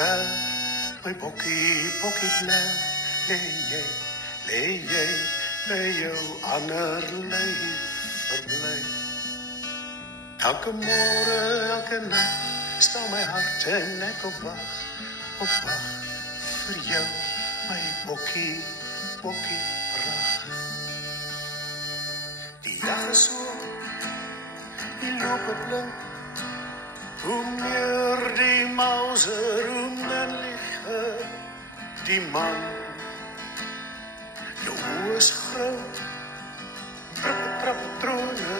ver my bokkie, bokkie bly, lê jy by jou ander lyf verbly. Elke môre, elke nag, staan my hart en ek op wag vir jou, my bokkie, bokkie pragt. Die dag is so, die loop blind, hoe meer die mauser, hoe meer ligger die man. Jou oë is groot, trap trone,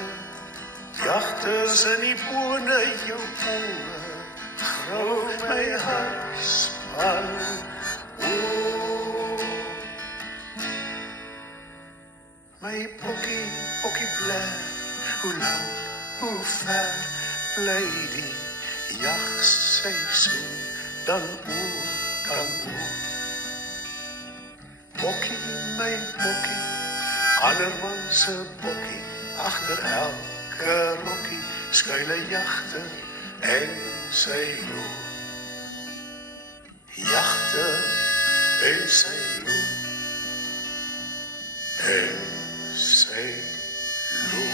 jagters in die bone, jou oë, grou my hart span. Oh, my bokkie, bokkie bly, hoe lang, hoe ver bly die jagseisoen, dan oor. Bokkie, my bokkie, ander man se bokkie, agter elke rokkie, skuil 'n jagter en sy loop. Jagter en sy loop, en sy loop.